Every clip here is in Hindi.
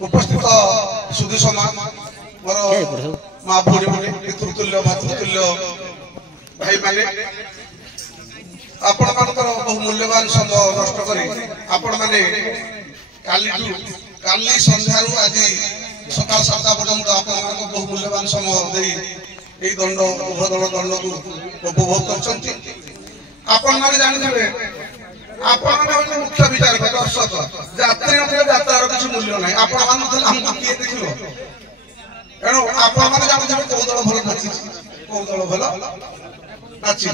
उपस्थित सुधी समाज मोर माँ भूरी मैंने पितृतुल्य भातृतुल्य भाई मैंने आपण मानकर बहु मूल्यवान समय नष्ट करी आपण माने काली संध्यार आज सकाल 7टा पर्यंत आपण बहु मूल्यवान समय दे दंड उभदल दंड को उपभोग कर आपण माने जानिथिबे आपण माने मुख्य विचार दर्शक यात्री नथिले यात्रार किछ मूल्य नाही आपण माने हमको किए देखिलो एणु आपण माने जानिथिबे को दल भल नाची को दल भल नाची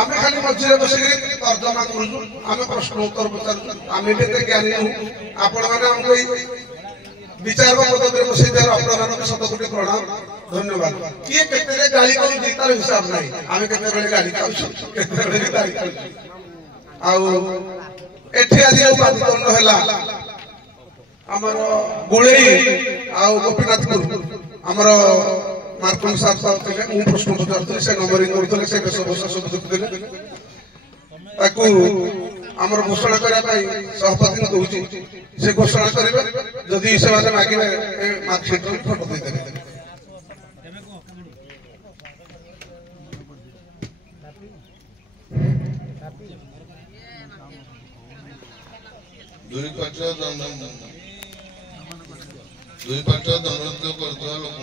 आमे खाली मझे बस तर्जमा करूँ आम प्रश्न उत्तर पचारू आम ज्ञानी नुह आपण मैंने हमको विचार पदवी बसई अपन शत कोटी प्रणाम धन्यवाद किए के गाड़ी कर तार हिसाब ना आम के गाड़ी खाऊ एठी आज बाददंड है आमर गोले गोपीनाथपुर आमर मार्कन साहब थे मु प्रश्न पचार से नंबरिंग करते से सब ताकू आमर घोषणा करने सभापति दूसरी से घोषणा करेंगे जदि से मागे मार्कशीट फोटो देदेवे दुई पाठ दंड करता लोक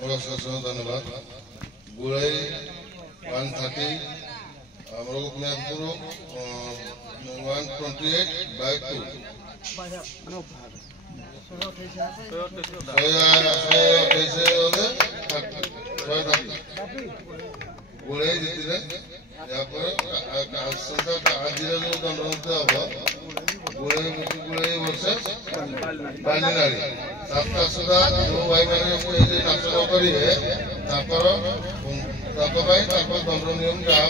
मोर अशेष धन्यवाद गुड़ाई 130 गोपीनाथपुर 128/2 गुड़ाई जीतले आज दंड हम गुड़े वर्ष बानी नाड़ी 7टा सुधा जो भाई मैंने नाच करेंगे दंड नियम जहाँ